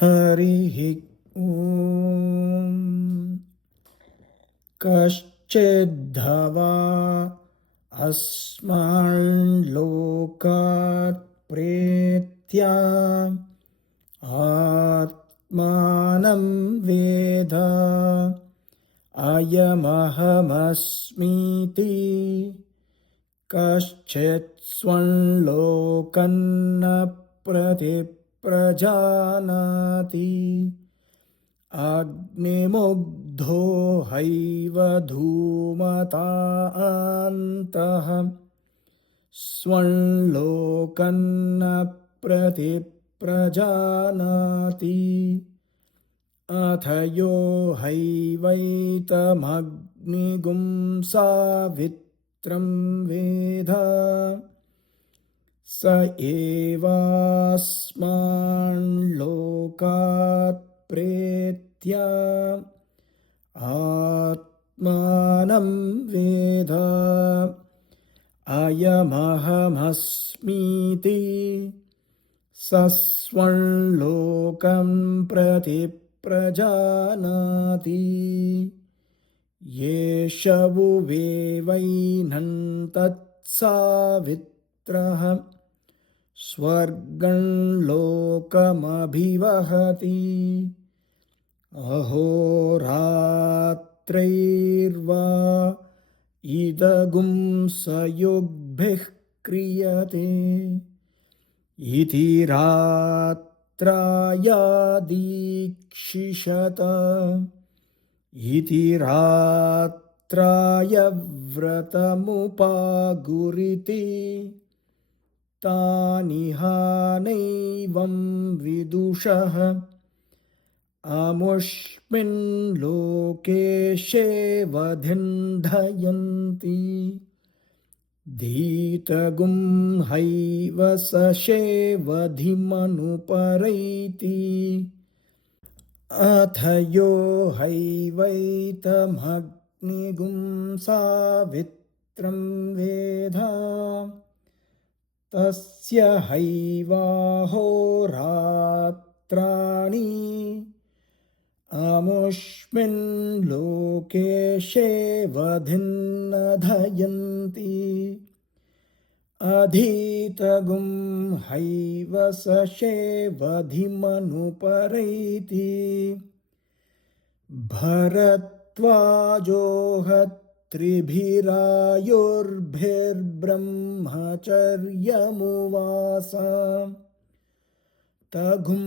हरिः ॐ। कश्चिद्धवा अस्माल्लोकात् प्रेत्या आत्मानं वेद अयमहमस्मीति कश्चित् स्वं लोकन्न प्रतिप्रजानाति अग्निमुग्धो हैव धूमता अन्तः स्वं लोकन्न प्रतिप्रजानाति अथ यो हैवैतमग्निगुं सावित्रं वेद स एवास्मान् लोकात् प्रेत्य आत्मानं वेद अयमहमस्मीति स स्वं लोकं प्रतिप्रजानाति येष वुवेवैनं तत्सावित्रः स्वर्गं लोकमभिवहति अहोरात्रैर्वा इदगुं सयुग्भिः क्रियते इति रात्रायादीक्षिषत इति रात्राय व्रतमुपागुरिति तानिहानैवं विदुषः अमुष्मिन् लोके शेवधिन्धयन्ति धीतगुं हैव स शेवधिमनुपरैति अथ यो हैवैतमग्निगुं सावित्रं वेद तस्य हैवाहोरात्राणि अमुष्मिन् लोके शेवधिन्नधयन्ति अधीतगुं हैव स शेवधिमनुपरैति भरद्वाजोहत्रिभिरायुर्भिर्ब्रह्मचर्यमुवास तगुं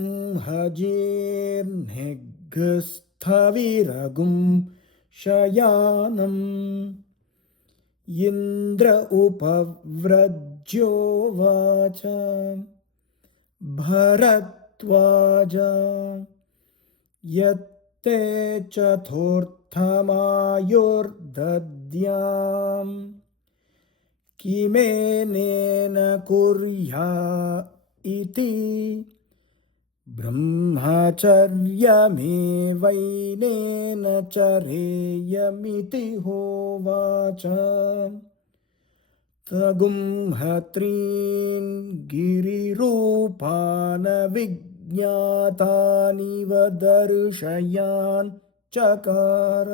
हजेर्निघ्स्थविरगुं शयानम् इन्द्र उपव्रज्योवाच भरद्वाज यत्ते चतुर्थमायुर्दद्याम् किमेनेन कुर्या इति ब्रह्मचर्यमेवैनेन चरेयमिति होवाच तगुं हत्रीन् गिरिरूपान् विज्ञातानिव दर्शयान् चकार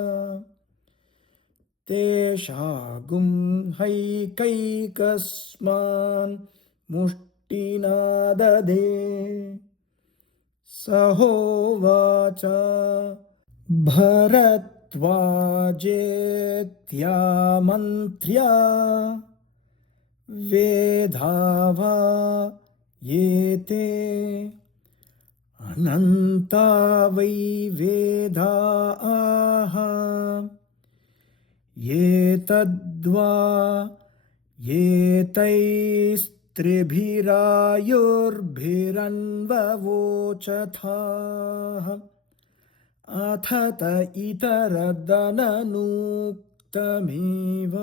तेषागुं हैकैकस्मान् मुष्टिना ददे स होवाच भरद्वाजेत्यामन्त्र्या वेधावा येते अनन्ता वै वेदा आह एतद्वा एतैस्त्रिभिरायुर्भिरन्ववोचथाः अथ त इतरदननूक्तमेव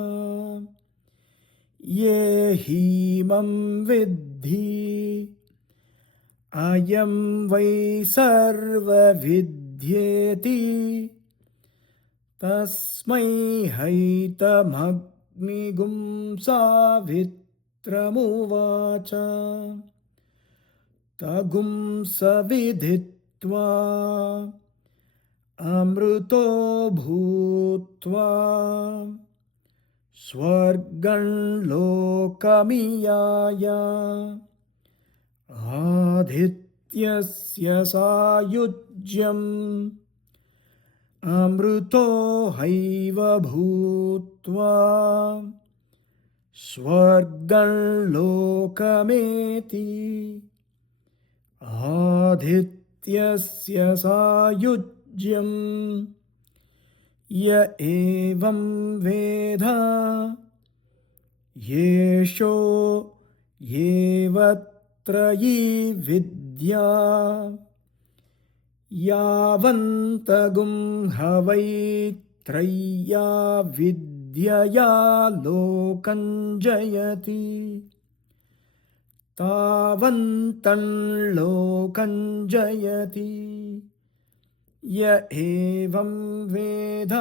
ये हीमं विद्धि अयं वै सर्वविद्येति तस्मै हैतमग्निगुं सावित्रमुवाच तगुं सविधित्वा अमृतो भूत्वा स्वर्गं लोकमियाय आदित्यस्य सायुज्यम् अमृतो हैव भूत्वा स्वर्गं लोकमेति आदित्यस्य सायुज्यम् य एवं वेद येषो येव त्रयी विद्या यावन्तगुं हवै त्रय्या विद्यया लोकं जयति तावन्तं लोकं जयति य एवं वेद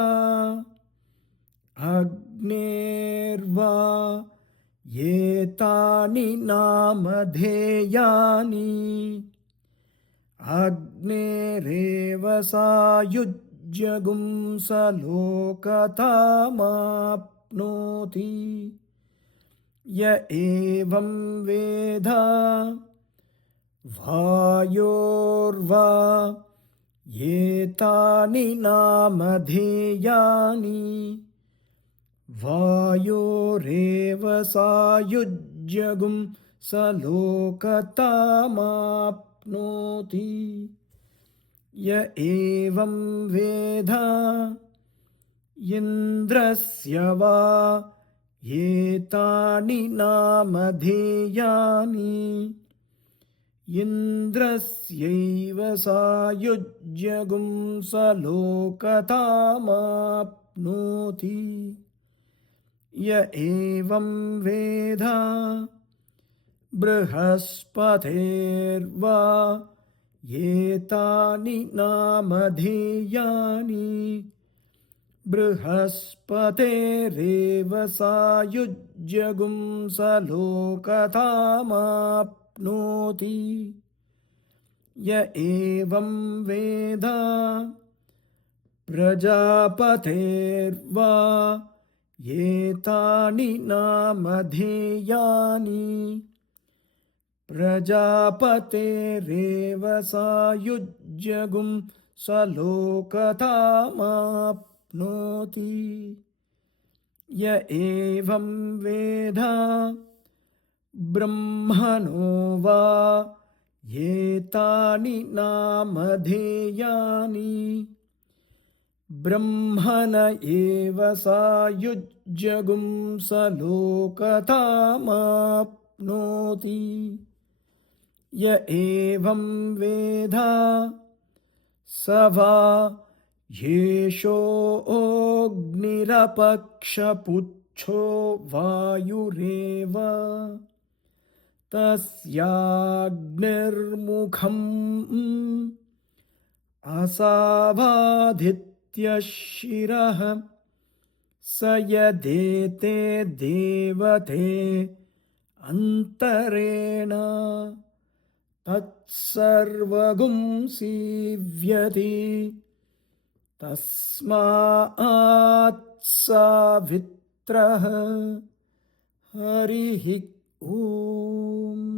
अग्नेर्वा एतानि नामधेयानि अग्नेरेव सायुज्यगुं स लोकतामाप्नोति य एवं वेद वायोर्वा एतानि नामधेयानि वायोरेव सायुज्यगुं स लोकतामाप्नोति य एवं वेद इन्द्रस्य वा एतानि नामधेयानि इन्द्रस्यैव सायुज्यगुं स लोकतामाप्नोति य एवं वेद बृहस्पतेर्वा एतानि नामधेयानि बृहस्पतेरेव सायुज्यगुं स लोकतामाप्नोति य एवं वेद प्रजापतेर्वा एतानि नामधेयानि प्रजापतेरेव सायुज्यगुं स लोकतामाप्नोति य एवं वेद ब्रह्मणो वा एतानि नामधेयानि ब्रह्मण एव सायुज्यगुं स लोकतामाप्नोति य एवं वेद स वा येषोऽग्निरपक्षपुच्छो वायुरेव तस्याग्निर्मुखम् असावादित्यशिरः स यदेते देवते अन्तरेण तत्सर्वगुं सीव्यति तस्मात् सावित्रः हरिः ॐ।